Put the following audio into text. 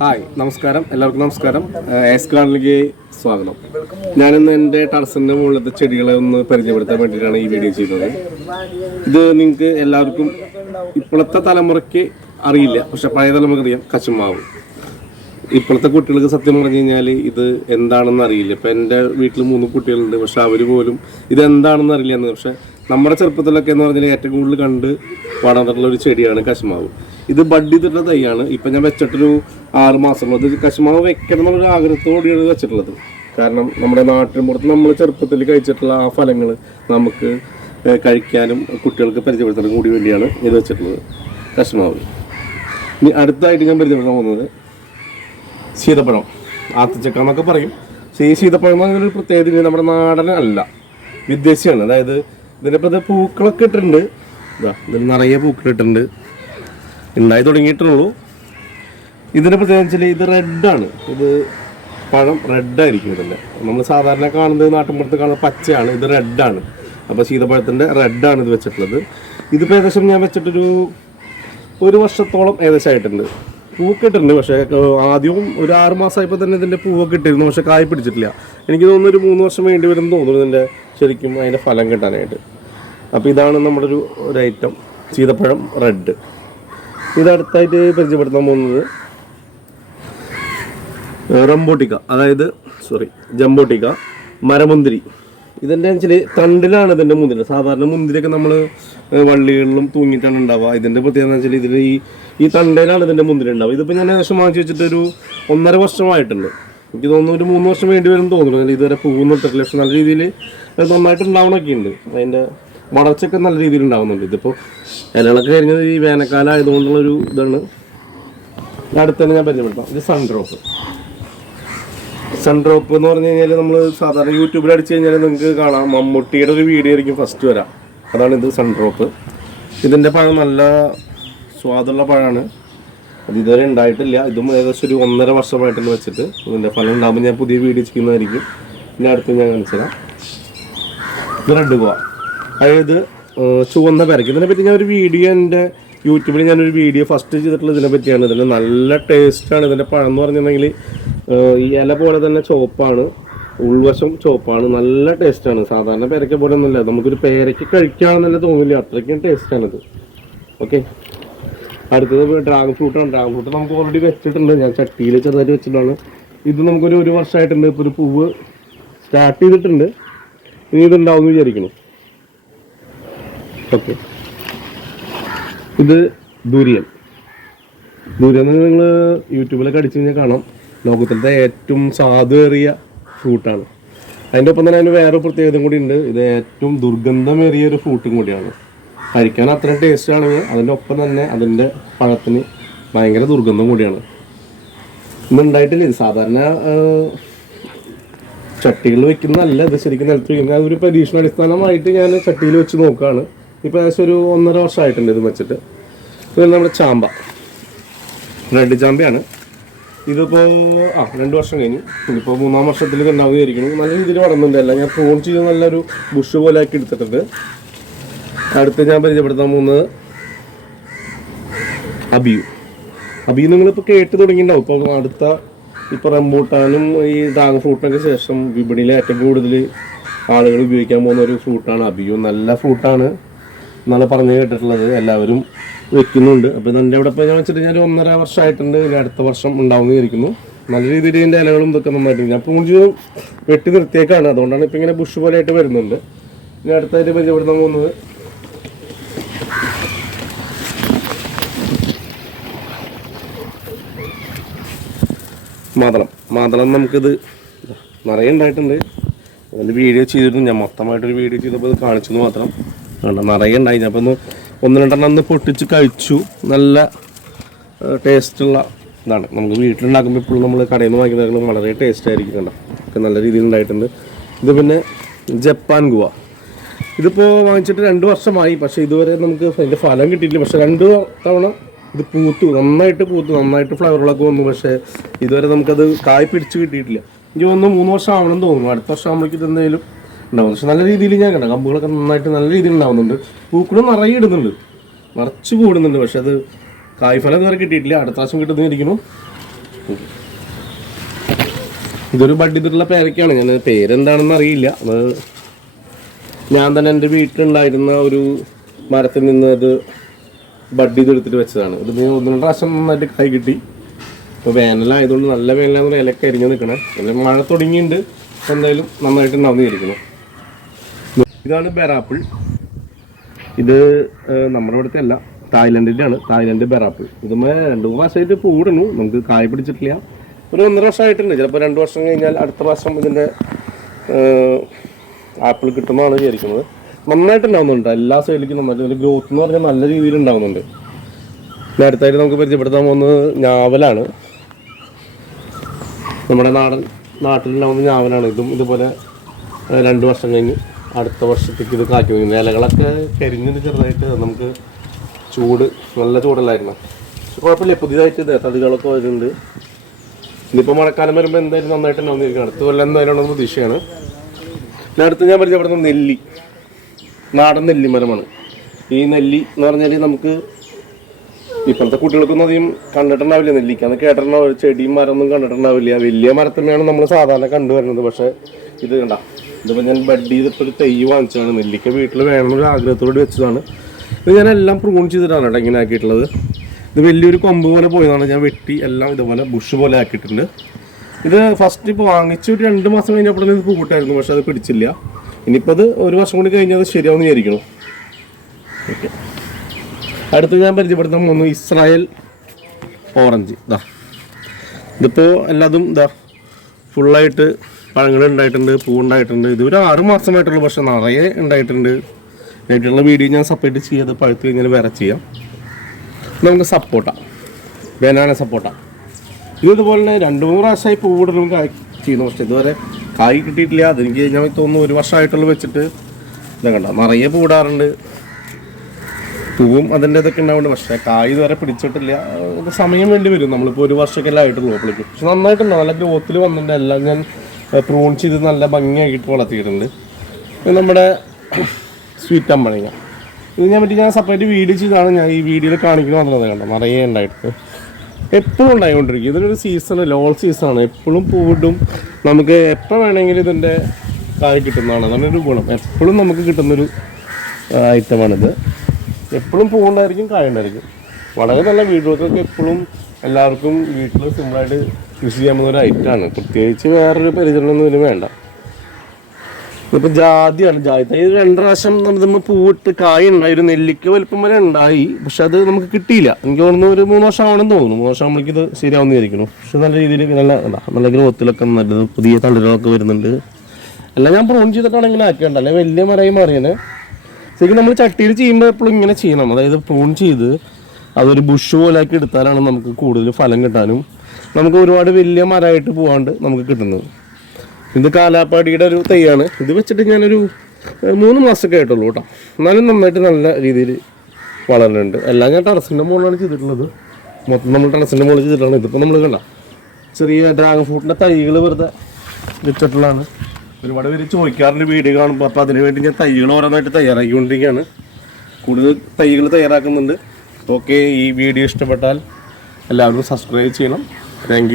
Hi നമസ്കാരം. എല്ലാവർക്കും നമസ്കാരം. എസ് ഗാർഡനിലേക്ക് സ്വാഗതം. ഞാനിന്ന് എന്റെ ടർസന്റെ മുകളിലത്തെ ചെടികളെ ഒന്ന് പരിചയപ്പെടുത്താൻ വേണ്ടിയിട്ടാണ് ഈ വീഡിയോ ചെയ്യുന്നത് ഇത് നിങ്ങൾക്ക് എല്ലാവർക്കും ഇപ്പോഴത്തെ തലമുറയ്ക്ക് അറിയില്ല. പക്ഷെ പഴയ തലമുറ അറിയാം കച്ചുമാവ് ഇപ്പോഴത്തെ കുട്ടികൾക്ക് സത്യം പറഞ്ഞു കഴിഞ്ഞാൽ ഇത് എന്താണെന്ന് അറിയില്ല. ഇപ്പം എന്റെ വീട്ടിൽ മൂന്ന് കുട്ടികളുണ്ട്. പക്ഷെ അവർ പോലും ഇത് എന്താണെന്ന് അറിയില്ല എന്ന്. പക്ഷെ നമ്മുടെ ചെറുപ്പത്തിലൊക്കെ എന്ന് പറഞ്ഞാൽ ഏറ്റവും കൂടുതൽ കണ്ട് വളർന്നിട്ടുള്ള ഒരു ചെടിയാണ് കശുമാവ്. ഇത് ബഡ് ചെയ്തിട്ടുള്ള തൈയാണ്. ഇപ്പം ഞാൻ വെച്ചിട്ടൊരു ആറ് മാസമുള്ളത് കശുമാവ് വെക്കണം എന്നുള്ളൊരു ആഗ്രഹത്തോടെയാണ് വെച്ചിട്ടുള്ളത്. കാരണം നമ്മുടെ നാട്ടിൻപുറത്ത് നമ്മൾ ചെറുപ്പത്തിൽ കഴിച്ചിട്ടുള്ള ആ ഫലങ്ങൾ നമുക്ക് കഴിക്കാനും കുട്ടികൾക്ക് പരിചയപ്പെടുത്താനും കൂടി വേണ്ടിയാണ് ഇത് വെച്ചിട്ടുള്ളത് കശുമാവ്. ഇനി അടുത്തായിട്ട് ഞാൻ പരിചയപ്പെടുത്താൻ പോകുന്നത് ശീതപ്പഴം ആത്തച്ചക്ക എന്നൊക്കെ പറയും. ഈ ശീതപ്പഴം എന്ന് പറയുന്ന ഒരു പ്രത്യേകത നമ്മുടെ നാടൻ അല്ല. വിദേശിയാണ്. അതായത് ഇതിനിപ്പോൾ ഇത് പൂക്കളൊക്കെ ഇട്ടിട്ടുണ്ട്. ഇതാ ഇതിൽ നിറയെ പൂക്കളിട്ടുണ്ട് ഉണ്ടായി തുടങ്ങിയിട്ടുള്ളൂ. ഇതിന്റെ പ്രത്യേകത ഇത് റെഡാണ്. ഇത് പഴം റെഡായിരിക്കും ഇതിന്റെ നമ്മൾ സാധാരണ കാണുന്നത് നാട്ടിൻപുറത്ത് കാണുന്നത് പച്ചയാണ്. ഇത് റെഡാണ്. അപ്പോൾ ശീതപ്പഴത്തിന്റെ റെഡാണ് ഇത് വെച്ചിട്ടുള്ളത്. ഇതിപ്പോൾ ഏകദേശം ഞാൻ വെച്ചിട്ടൊരു ഒരു വർഷത്തോളം ഏകദേശം ആയിട്ടുണ്ട്. പൂവൊക്കെ ഇട്ടിട്ടുണ്ട്. പക്ഷേ ആദ്യവും ഒരു ആറ് മാസമായപ്പോൾ തന്നെ ഇതിന്റെ പൂവൊക്കെ ഇട്ടിരുന്നു. പക്ഷേ കായ് പിടിച്ചിട്ടില്ല. എനിക്ക് തോന്നുന്നു ഒരു മൂന്ന് വർഷം വേണ്ടി വരും തോന്നുന്നു ഇതിന്റെ ശരിക്കും അതിന്റെ ഫലം കിട്ടാനായിട്ട്. അപ്പോൾ ഇതാണ് നമ്മുടെ ഒരു ഐറ്റം. സീതപ്പഴം റെഡ്. ഇത് അടുത്തായിട്ട് പരിചയപ്പെടുത്താൻ പോകുന്നത് റംബോട്ടിക്ക അതായത് സോറി ജംബോട്ടിക്ക മരമുന്തിരി. ഇതിന്റെ വെച്ചാൽ തണ്ടിലാണ് ഇതിന്റെ മുന്തിരി. സാധാരണ മുന്തിരിയൊക്കെ നമ്മൾ വള്ളികളിലും തൂങ്ങിയിട്ടാണ് ഉണ്ടാവുക. ഇതിന്റെ പ്രത്യേകത എന്ന് വെച്ചാൽ ഇതിൽ ഈ ഈ തണ്ടയിലാണ് ഇതിന്റെ മുന്തിരി ഉണ്ടാവുക. ഇതിപ്പോൾ ഞാൻ ഏകദേശം വാങ്ങിച്ചു വെച്ചിട്ട് ഒരു ഒന്നര വർഷമായിട്ടുണ്ട്. എനിക്ക് തോന്നുന്നു ഒരു മൂന്ന് വർഷം വേണ്ടി വരും തോന്നുന്നു. ഇതുവരെ പൂവൊന്നും ഇട്ടിട്ടില്ല. പക്ഷെ നല്ല രീതിയിൽ നന്നായിട്ട് ഉണ്ടാവണമൊക്കെ ഉണ്ട് അതിന്റെ വളർച്ചയൊക്കെ നല്ല രീതിയിൽ ഉണ്ടാവുന്നുണ്ട്. ഇതിപ്പോൾ ഇലകളൊക്കെ കഴിഞ്ഞത് ഈ വേനൽക്കാലം ആയതുകൊണ്ടുള്ളൊരു ഇതാണ്. അടുത്ത് തന്നെ ഞാൻ പരിചയപ്പെടുത്താം. ഇത് സൺഡ്രോപ്പ് സൺഡ്രോപ്പ് എന്ന് പറഞ്ഞു കഴിഞ്ഞാൽ നമ്മൾ സാധാരണ യൂട്യൂബിൽ അടിച്ചു കഴിഞ്ഞാൽ നിങ്ങൾക്ക് കാണാം. മമ്മൂട്ടിയുടെ ഒരു വീഡിയോ ആയിരിക്കും ഫസ്റ്റ് വരാം. അതാണ് ഇത് സൺഡ്രോപ്പ് ഇതിന്റെ പഴം നല്ല സ്വാദുള്ള പഴമാണ്. അത് ഇതുവരെ ഉണ്ടായിട്ടില്ല. ഇതും ഏകദേശം ഒരു ഒന്നര വർഷമായിട്ടെന്ന് വെച്ചിട്ട് ഇതിന്റെ ഫലം ഉണ്ടാകുമ്പോൾ ഞാൻ പുതിയ വീഡിയോ ചെയ്യുന്നതായിരിക്കും. പിന്നെ അടുത്ത് ഞാൻ കാണിച്ചു തരാം ഇത് റെഡ് ഗോവ. അതായത് ചുവന്ന പേരയ്ക്ക് പറ്റി ഞാൻ ഒരു വീഡിയോ എന്റെ യൂട്യൂബിൽ ഞാനൊരു വീഡിയോ ഫസ്റ്റ് ചെയ്തിട്ടുള്ള ഇതിനെ പറ്റിയാണ്. ഇതിന് നല്ല ടേസ്റ്റാണ് ഇതിന്റെ പഴം എന്ന് പറഞ്ഞിട്ടുണ്ടെങ്കിൽ ഈ ഇല പോലെ തന്നെ ചുവപ്പാണ്. ഉൾവശം ചുവപ്പാണ്. നല്ല ടേസ്റ്റാണ് സാധാരണ പേരയ്ക്ക പോലെ ഒന്നുമില്ല. നമുക്കൊരു പേരയ്ക്ക് കഴിക്കുകയാണെന്നല്ല തോന്നില്ല. അത്രയ്ക്കും ടേസ്റ്റാണിത് ഓക്കെ അടുത്തത് ഡ്രാഗൺ ഫ്രൂട്ടാണ് ഡ്രാഗൺ ഫ്രൂട്ട് നമുക്ക് ഓൾറെഡി വെച്ചിട്ടുണ്ട്. ഞാൻ ചട്ടിയിൽ ചെറുതായിട്ട് വെച്ചിട്ടാണ് ഇത് നമുക്കൊരു ഒരു വർഷമായിട്ടുണ്ട്. ഇപ്പോൾ ഒരു പൂവ് സ്റ്റാർട്ട് ചെയ്തിട്ടുണ്ട്. ഇനി ഇതുണ്ടാവും എന്ന് വിചാരിക്കണം ഓക്കെ. ഇത് ദുര്യൻ ദുര്യൻ നിങ്ങൾ യൂട്യൂബിലൊക്കെ അടിച്ചു കഴിഞ്ഞാൽ കാണാം. ലോകത്തിലത്തെ ഏറ്റവും സ്വാദേറിയ ഫ്രൂട്ടാണ്. അതിന്റെ ഒപ്പം തന്നെ അതിന് വേറെ പ്രത്യേകതയും കൂടി ഉണ്ട്. ഇത് ഏറ്റവും ദുർഗന്ധമേറിയ ഒരു ഫ്രൂട്ടും കൂടിയാണ്. കഴിക്കാൻ അത്ര ടേസ്റ്റ് ആണെങ്കിൽ അതിന്റെ ഒപ്പം തന്നെ അതിന്റെ പഴത്തിന് ഭയങ്കര ദുർഗന്ധം കൂടിയാണ്. ഇന്ന് ഉണ്ടായിട്ടില്ല? ഇത് സാധാരണ ചട്ടികളിൽ വെക്കുന്നതല്ല. ഇത് ശരിക്കും നിലത്ത് വയ്ക്കുന്നത് അതൊരു പരീക്ഷണാടിസ്ഥാനമായിട്ട് ഞാൻ ചട്ടിയിൽ വെച്ച് നോക്കുകയാണ് ഇപ്പോൾ ഏകദേശം ഒരു ഒന്നര വർഷമായിട്ടുണ്ട് ഇത് വെച്ചിട്ട്. ഇത് നമ്മുടെ ചാമ്പ. റെഡ് ചാമ്പയാണ്. ഇതിപ്പോൾ ആ രണ്ട് വർഷം കഴിഞ്ഞു. ഇതിപ്പോൾ മൂന്നാം വർഷത്തിൽ ഉണ്ടാവുകയായിരിക്കണം നല്ല രീതിയിൽ വളർന്നുണ്ട്. അല്ല ഞാൻ ഫോൺ ചെയ്ത് നല്ലൊരു ബുഷ് പോലെ ആക്കി എടുത്തിട്ടുണ്ട്. അടുത്ത് ഞാൻ പരിചയപ്പെടുത്താൻ പോകുന്നത് അബിയു. അബിയു നിങ്ങളിപ്പോൾ കേട്ട് തുടങ്ങിയിട്ടുണ്ടാവും. ഇപ്പോൾ അടുത്ത ഇപ്പോൾ റംബൂട്ടാനും ഈ ഡ്രാഗൺ ഫ്രൂട്ടിനൊക്കെ ശേഷം വിപണിയിൽ ഏറ്റവും കൂടുതൽ ആളുകൾ ഉപയോഗിക്കാൻ പോകുന്ന ഒരു ഫ്രൂട്ടാണ് അബിയു. നല്ല ഫ്രൂട്ടാണ് എന്നാണ് പറഞ്ഞു കേട്ടിട്ടുള്ളത്. എല്ലാവരും വെക്കുന്നുണ്ട്. അപ്പോൾ എന്റെ ഇവിടെ ഇപ്പോൾ ഞാൻ വെച്ചിട്ട് ഞാൻ ഒന്നര വർഷമായിട്ടുണ്ട് ഇനി അടുത്ത വർഷം ഉണ്ടാവുന്ന ഇരിക്കുന്നു നല്ല രീതിയിൽ ഇതിന്റെ ഇലകളും ഇതൊക്കെ നന്നായിട്ട് ഞാൻ പൂഞ്ചി വെട്ടി നിർത്തിയേക്കാണ്. അതുകൊണ്ടാണ് ഇപ്പം ഇങ്ങനെ ബുഷ് പോലെയായിട്ട് വരുന്നുണ്ട്. ഇനി അടുത്തായിട്ട് പരിചയപ്പെടുത്താൻ പോകുന്നത്. മാതളം. മാതളം നമുക്കിത് നിറയെ ഉണ്ടായിട്ടുണ്ട്. അതിന്റെ വീഡിയോ ചെയ്തിരുന്നു. ഞാൻ മൊത്തമായിട്ടൊരു വീഡിയോ ചെയ്തപ്പോൾ ഇത് കാണിച്ചെന്ന് മാത്രം. നിറയെ ഉണ്ടായി. അപ്പോൾ ഒന്ന് ഒന്ന് രണ്ടെണ്ണം ഒന്ന് പൊട്ടിച്ച് കഴിച്ചു. നല്ല ടേസ്റ്റുള്ള ഇതാണ്. നമുക്ക് വീട്ടിലുണ്ടാക്കുമ്പോൾ ഇപ്പോഴും നമ്മൾ കടയിൽ നിന്ന് വാങ്ങിക്കുന്നതിലും വളരെ ടേസ്റ്റ് ആയിരിക്കും കണ്ടോ? ഒക്കെ നല്ല രീതിയിൽ ഉണ്ടായിട്ടുണ്ട്. ഇത് പിന്നെ ജപ്പാൻ ഗുവ. ഇതിപ്പോൾ വാങ്ങിച്ചിട്ട് രണ്ട് വർഷമായി. പക്ഷേ ഇതുവരെ നമുക്ക് അതിന്റെ ഫലം കിട്ടിയിട്ടില്ല. പക്ഷേ രണ്ട് തവണ ഇത് പൂത്തു. നന്നായിട്ട് പൂത്തു. നന്നായിട്ട് ഫ്ലവറുകളൊക്കെ വന്നു. പക്ഷേ ഇതുവരെ നമുക്കത് കായ് പിടിച്ച് കിട്ടിയിട്ടില്ല. എനിക്ക് തോന്നുന്നു മൂന്ന് വർഷം ആവണം തോന്നുന്നു. അടുത്ത വർഷം ആകുമ്പോഴേക്കും എന്തെങ്കിലും ഉണ്ടാവും പക്ഷെ നല്ല രീതിയിൽ ഞാൻ കണ്ട. കമ്പുകളൊക്കെ നന്നായിട്ട് നല്ല രീതിയിൽ ഉണ്ടാവുന്നുണ്ട്. പൂക്കളും നിറയെ ഇടുന്നുണ്ട്. നിറച്ച് കൂടുന്നുണ്ട്. പക്ഷെ അത് കായ്ഫലം ഇതുവരെ കിട്ടിയിട്ടില്ല. അടുത്ത പ്രാവശ്യം കിട്ടുന്നതായിരിക്കുന്നു. ഇതൊരു ബഡ് പേരയ്ക്കാണ്. ഞാൻ പേരെന്താണെന്ന് അറിയില്ല. അത് ഞാൻ തന്നെ എന്റെ വീട്ടിലുണ്ടായിരുന്ന ഒരു മരത്തിൽ നിന്ന് അത് ബഡ് ചെയ്തെടുത്തിട്ട് വെച്ചതാണ്. ഇത് ഒന്ന് രണ്ട് പ്രാവശ്യം നന്നായിട്ട് കൈ കിട്ടി. ഇപ്പോൾ വേനലായതുകൊണ്ട് നല്ല വേനലാകുന്ന ഇലക്കരിഞ്ഞ് നിൽക്കണേ. അല്ലെങ്കിൽ മഴ തുടങ്ങിയിട്ടുണ്ട്. എന്തായാലും നന്നായിട്ട് നന്ദിയിരിക്കുന്നു ഇതാണ് ബെറാപ്പിൾ. ഇത് നമ്മുടെ ഇവിടുത്തെ അല്ല തായ്ലൻഡിന്റെ ആണ് തായ്ലൻഡ് ബെറാപ്പിൾ. ഇതുമേ രണ്ട് മൂന്ന് മാസമായിട്ട് പൂടുന്നു നമുക്ക് കായ് പിടിച്ചിട്ടില്ല. ഒരു ഒന്നര വർഷമായിട്ടുണ്ട്. ചിലപ്പോൾ രണ്ട് വർഷം കഴിഞ്ഞാൽ അടുത്ത മാസം ഇതിന്റെ ആപ്പിൾ കിട്ടുമെന്നാണ് വിചാരിക്കുന്നത്. നന്നായിട്ട് ഉണ്ടാവുന്നുണ്ട് എല്ലാ സൈഡിലേക്കും നന്നായിട്ട്. ഗ്രോത്ത് എന്ന് പറഞ്ഞാൽ നല്ല രീതിയിൽ ഉണ്ടാവുന്നുണ്ട്. അടുത്തായിട്ട് നമുക്ക് പരിചയപ്പെടുത്താൻ പോകുന്നത് ഞാവലാണ്. നമ്മുടെ നാടൻ നാട്ടിലുണ്ടാവുന്ന ഞാവലാണ്. ഇതും ഇതുപോലെ രണ്ട് വർഷം കഴിഞ്ഞ് അടുത്ത വർഷത്തേക്ക് ഇത് കാക്കി വയ്ക്കുന്നത് ഇലകളൊക്കെ കരിഞ്ഞിട്ട് ചെറുതായിട്ട് നമുക്ക് ചൂട് നല്ല ചൂടല്ലായിരുന്നു? കുഴപ്പമില്ല പുതിയതായിട്ട് തതികളൊക്കെ വരുന്നുണ്ട്. ഇനിയിപ്പോൾ മഴക്കാലം വരുമ്പോൾ എന്തായാലും നന്നായിട്ട് ഉണ്ടാവുന്നിരിക്കും അടുത്ത കൊല്ലം എന്തായാലും പ്രതീക്ഷയാണ്. പിന്നെ അടുത്ത് ഞാൻ പരിചയപ്പെടുന്ന നെല്ലി. നാടൻ നെല്ലിമരമാണ്. ഈ നെല്ലി എന്ന് പറഞ്ഞാൽ നമുക്ക് ഇപ്പോഴത്തെ കുട്ടികൾക്കൊന്നും അധികം കണ്ടിട്ടുണ്ടാവില്ല. നെല്ലിക്കാന്ന് കേട്ടിട്ടുണ്ടാവില്ല ചെടിയും മരമൊന്നും കണ്ടിട്ടുണ്ടാവില്ല. വലിയ മരത്തിനെയാണ് നമ്മൾ സാധാരണ കണ്ടുവരുന്നത്. പക്ഷേ ഇത് കണ്ട ഇതിപ്പോൾ ഞാൻ ബഡ് ചെയ്തിട്ടൊരു തൈ വാങ്ങിച്ചതാണ്. നെല്ലിക്ക വീട്ടിൽ വേണമെന്നൊരു ആഗ്രഹത്തോട് വെച്ചതാണ്. ഇത് ഞാൻ എല്ലാം പ്രൂൺ ചെയ്തിട്ടാണ് കേട്ടോ ഇങ്ങനെ ആക്കിയിട്ടുള്ളത്. ഇത് വലിയൊരു കൊമ്പ് പോലെ പോയതാണ്. ഞാൻ വെട്ടി എല്ലാം ഇതുപോലെ ബുഷ് പോലെ ആക്കിയിട്ടുണ്ട്. ഇത് ഫസ്റ്റ് ഇപ്പോൾ വാങ്ങിച്ച് ഒരു രണ്ട് മാസം കഴിഞ്ഞപ്പോൾ ഇത് പൂട്ടായിരുന്നു പക്ഷെ അത് പിടിച്ചില്ല. ഇനിയിപ്പോൾ അത് ഒരു വർഷം കൂടി കഴിഞ്ഞാൽ അത് ശരിയാവുമെന്ന് വിചാരിക്കണം ഓക്കെ അടുത്ത് ഞാൻ പരിചയപ്പെടുത്താൻ പോകുന്നു ഇസ്രായേൽ ഓറഞ്ച്. ഇതാ ഇതിപ്പോൾ എല്ലാതും ഇതാ ഫുള്ളായിട്ട് പഴങ്ങൾ ഉണ്ടായിട്ടുണ്ട് പൂ ഉണ്ടായിട്ടുണ്ട്. ഇത് ഒരു ആറ് മാസമായിട്ടുള്ളൂ പക്ഷെ നിറയെ ഉണ്ടായിട്ടുണ്ട്. ആയിട്ടുള്ള വീഡിയോ ഞാൻ സെപ്പറേറ്റ് ചെയ്യാതെ പഴുത്ത് കഴിഞ്ഞാൽ വേറെ ചെയ്യാം. നമുക്ക് സപ്പോട്ട ബനാന സപ്പോട്ട. ഇത് ഇതുപോലെ തന്നെ രണ്ട് മൂന്ന് പ്രാവശ്യമായി പൂവിടലും കായ് ചെയ്യുന്നു. പക്ഷെ ഇതുവരെ കായ് കിട്ടിയിട്ടില്ല. അതെനിക്ക് ഞാൻ തോന്നുന്നു ഒരു വർഷമായിട്ടുള്ള വെച്ചിട്ട് ഇതാ കണ്ട നിറയെ പൂടാറുണ്ട് പൂവും അതിന്റെ ഇതൊക്കെ ഉണ്ടാവുന്നുണ്ട്. പക്ഷേ കായ് ഇതുവരെ പിടിച്ചിട്ടില്ല. സമയം വേണ്ടി വരും. നമ്മളിപ്പോൾ ഒരു വർഷമൊക്കെ ആയിട്ടുള്ളൂ അപ്പോഴേക്കും പക്ഷെ നന്നായിട്ടുണ്ട്. നല്ല ഗ്രോത്തിൽ വന്നിട്ടുണ്ട്. എല്ലാം ഞാൻ പ്രൂൺ ചെയ്ത് നല്ല ഭംഗിയായിട്ട് വളർത്തിയിട്ടുണ്ട്. നമ്മുടെ സ്വീറ്റ് അമ്പഴങ്ങ. ഇത് ഞാൻ പറ്റി ഞാൻ സെപ്പറേറ്റ് വീഡിയോ ചെയ്താണ് ഞാൻ ഈ വീഡിയോയിൽ കാണിക്കുന്നത് വന്നത് കണ്ടോ? നിറയെ ഉണ്ടായിട്ട് എപ്പോഴും ഉണ്ടായിക്കൊണ്ടിരിക്കും. ഇതിനൊരു സീസൺ ലോൾ സീസണാണ് എപ്പോഴും പൂവിടും നമുക്ക് എപ്പോൾ വേണമെങ്കിലും ഇതിന്റെ കായ് കിട്ടുന്നതാണ്. അതാണ് ഒരു ഗുണം. എപ്പോഴും നമുക്ക് കിട്ടുന്നൊരു ഐറ്റമാണിത് എപ്പോഴും പൂവുണ്ടായിരിക്കും കായണ്ടായിരിക്കും. വളരെ നല്ല വീടുകൾക്കൊക്കെ എപ്പോഴും എല്ലാവർക്കും വീട്ടിൽ സിമ്പിളായിട്ട് യൂസ് പോകുന്ന ഒരു ഐറ്റമാണ് പ്രത്യേകിച്ച് വേറൊരു പരിചരണമൊന്നും ഇതിന് വേണ്ട. ഇതിപ്പോൾ ജാതിയാണ്. ജാതി തൈ രണ്ട് പ്രാവശ്യം നമ്മൾ പൂവിട്ട് കായ ഉണ്ടായി ഒരു നെല്ലിക്ക വലിപ്പം വരെ ഉണ്ടായി. പക്ഷെ അത് നമുക്ക് കിട്ടിയില്ല. എനിക്ക് തോന്നുന്നു ഒരു മൂന്ന് വർഷം ആവണമെന്ന് തോന്നുന്നു. മൂന്ന് വർഷം ആകുമ്പോഴേക്ക് ഇത് ശരിയാവുന്ന വിചാരിക്കുന്നു. പക്ഷെ നല്ല രീതിയിൽ നല്ല നല്ല ഗ്രോത്തിലൊക്കെ നല്ലത് പുതിയ തളിരുകളൊക്കെ വരുന്നുണ്ട്. എല്ലാം ഞാൻ പ്രോൺ ചെയ്തിട്ടാണ് ഇങ്ങനെ ആക്കിയുണ്ട് അല്ലെങ്കിൽ വലിയ മറയും മാറിയാണ് ശരിക്കും നമ്മൾ ചട്ടിയിൽ ചെയ്യുമ്പോൾ എപ്പോഴും ഇങ്ങനെ ചെയ്യണം. അതായത് പ്രൂൺ ചെയ്ത് അതൊരു ബുഷ് പോലെ ആക്കി എടുത്താലാണ് നമുക്ക് കൂടുതൽ ഫലം കിട്ടാനും. നമുക്ക് ഒരുപാട് വലിയ മരമായിട്ട് പോകാണ്ട് നമുക്ക് കിട്ടുന്നത്. ഇത് കാലാപ്പാടിയുടെ ഒരു തൈയാണ്. ഇത് വെച്ചിട്ട് ഞാനൊരു മൂന്ന് മാസമൊക്കെ ആയിട്ടുള്ളൂ കേട്ടോ. എന്നാലും നന്നായിട്ട് നല്ല രീതിയിൽ വളരുന്നുണ്ട്. എല്ലാം ഞാൻ ടെറസിന്റെ മുകളിലാണ് ചെയ്തിട്ടുള്ളത്. മൊത്തം നമ്മൾ ടെറസിന്റെ മുകളിൽ ചെയ്തിട്ടാണ് ഇതിപ്പോൾ നമ്മൾ കണ്ട ചെറിയ ഡ്രാഗൺ ഫ്രൂട്ടിന്റെ തൈകൾ വെറുതെ വെച്ചിട്ടുള്ളതാണ്. ഒരുപാട് പേര് ചോദിക്കാറുണ്ട് വീഡിയോ കാണുമ്പോൾ അപ്പോൾ അതിന് വേണ്ടി ഞാൻ തൈകൾ ഓരോന്നായിട്ട് തയ്യാറാക്കിക്കൊണ്ടിരിക്കുകയാണ്. കൂടുതൽ തൈകൾ തയ്യാറാക്കുന്നുണ്ട്. ഓക്കെ ഈ വീഡിയോ ഇഷ്ടപ്പെട്ടാൽ എല്ലാവരും സബ്സ്ക്രൈബ് ചെയ്യണം. താങ്ക്